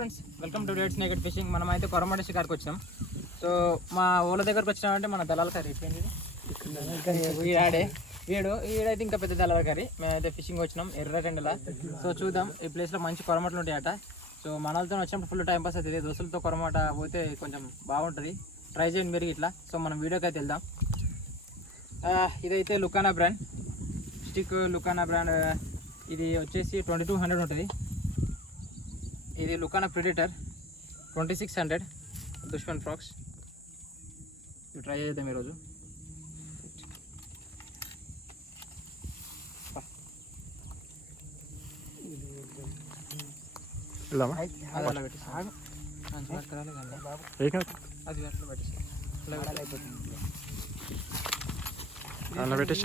Friends welcome to David's naked fishing మనం అయితే కొరమాటి షికార్కి వచ్చాం. సో మా ఊళ్ళ దగ్గరకు వచ్చినామంటే మన దళాల కర్రీ. అయిపోయింది వీడాడే. వీడు వీడైతే ఇంకా పెద్ద దళాల కర్రీ. మేమైతే ఫిషింగ్ వచ్చినాం ఎర్రటెండల సో చూద్దాం ఈ ప్లేస్లో మంచి కొరమట్లు ఉంటాయట. సో మన వాళ్ళతో వచ్చినప్పుడు ఫుల్ టైం పాస్ అవుతుంది. దోస్తులతో కొరమాట పోతే కొంచెం బాగుంటుంది. ట్రై చేయండి మీరు ఇట్లా. సో మనం వీడియోకి అయితే వెళ్దాం. ఇదైతే Lucana brand stick Lucana brand ఇది వచ్చేసి ట్వంటీ టూ హండ్రెడ్ ఉంటుంది. ఇది Lucana predator twenty six hundred Dushman frogs ఇవి ట్రై చేద్దాం ఈరోజు. అలా పెట్టేసి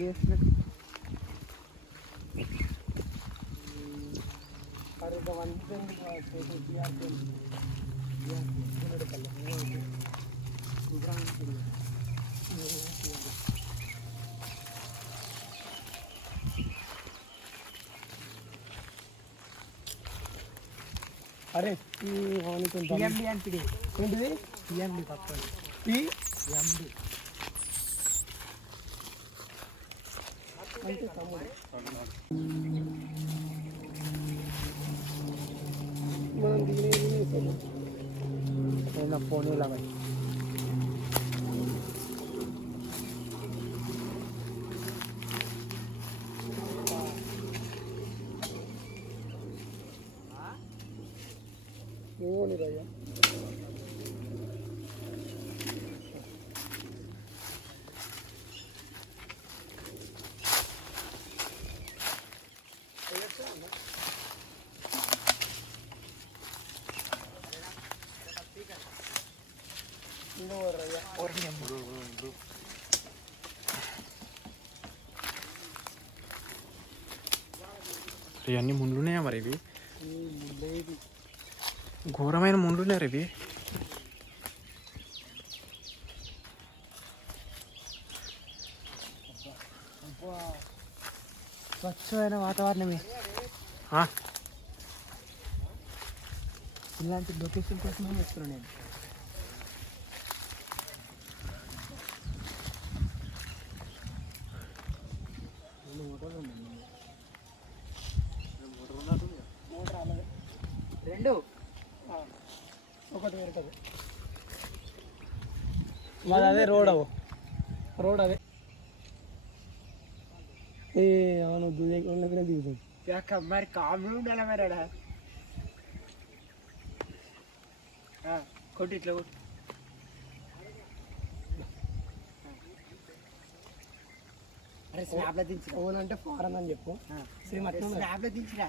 రాలే కదా. ఏం అది అట్లా పెట్టేసి అలా పెట్టేసి. అన్న పెట్టేశారా అరే ఈ వానికి కొంత ఏంటిది పిఎండి పక్కన పిఎండి అంటే తమ్ముడు మనం దిగిన నేను రయ్యా ఇవన్నీ ముండ్లున్నాయా మరి ఇవి? ఘోరమైన ముండ్లున్నాయి ఇవి. స్వచ్ఛమైన వాతావరణమే. ఇలాంటి లొకేషన్ కోసమే వస్తున్నాను నేను? రెండు ఒకటి వేరే మాది అదే రోడ్ అవు రోడ్ అదే ఏ అవును దిగుతుంది దిగుతుంది మరి కామెడీ ఉండాలి మరి ఆడ కొట్టి ఇట్లా కొట్టు అరే స్లాబ్లో దించిరా ఓన్ అంటే ఫారెన్ అని చెప్పు అట్లా ఉన్నది. స్లాబ్లో దించిరా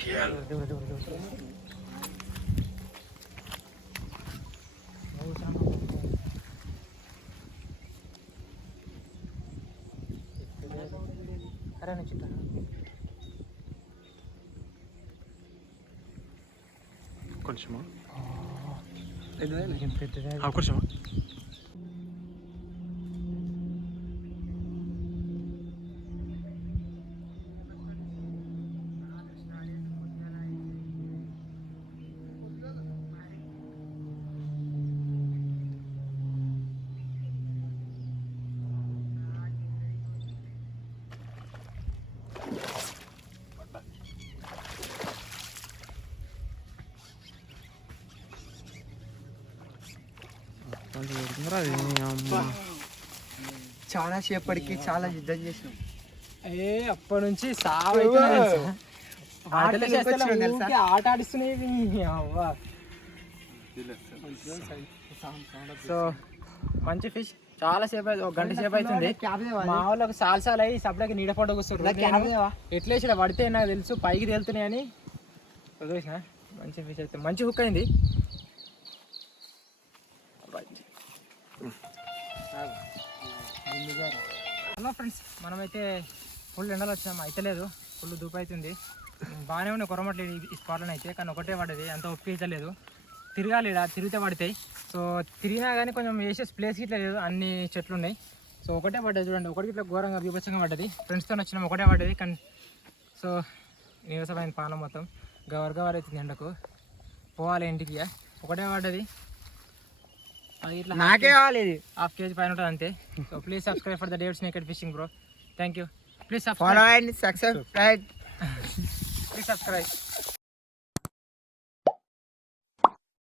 కేలు అరే నుంచి కొంచెమా పెద్దదే. ఆ, కొంచెమా అది పెడుతుందిరా అది చాలా సేపటికి చాలా యుద్ధం చేసినాం. ఏ అప్పటి నుంచి ఆట ఆడిస్తున్నాయి. అవ్వ. సో మంచి ఫిష్. చాలా సేపు అయితే ఒక గంట సేపు అవుతుంది. మా వాళ్ళకి సాల్ సాల్ అయ్యి సప్లైకి నీడ పడ కూర్చున్నారు. ఎట్లా పడితే నాకు తెలుసు. పైకి తేలుతున్నాయని వదిలేసిన. మంచి ఫిష్ అయితే. మంచి హుక్ అయింది. హలో ఫ్రెండ్స్ మనమైతే ఫుల్ ఎండలు వచ్చాం. అయితే లేదు ఫుల్ దూపు అవుతుంది బాగానే ఉన్నాయి కొరమట్లేదు ఈ స్పాట్లో అయితే కానీ ఒకటే పడేది అంత ఒప్పి అయితే లేదు. తిరగాలి ఇలా తిరిగితే పడతాయి. సో తిరిగినా కానీ కొంచెం వేసే ప్లేస్ ఇట్లా లేదు. అన్ని చెట్లు ఉన్నాయి. సో ఒకటే పడ్డది చూడండి. ఒకటి ఇట్లా ఘోరంగా బీభత్సంగా పడ్డది. ఫ్రెండ్స్తో వచ్చినాం ఒకటే పడ్డది. కానీ సో నీరసమైన పానం మొత్తం. గవర్ గవర్ అవుతుంది ఎండకు. పోవాలి ఇంటికి ఒకటే పడ్డది. నాకే కావాలి ఇది. హాఫ్ కేజీ పైన ఉంటుంది అంతే. So please subscribe for the David's naked fishing bro thank you please follow and success please subscribe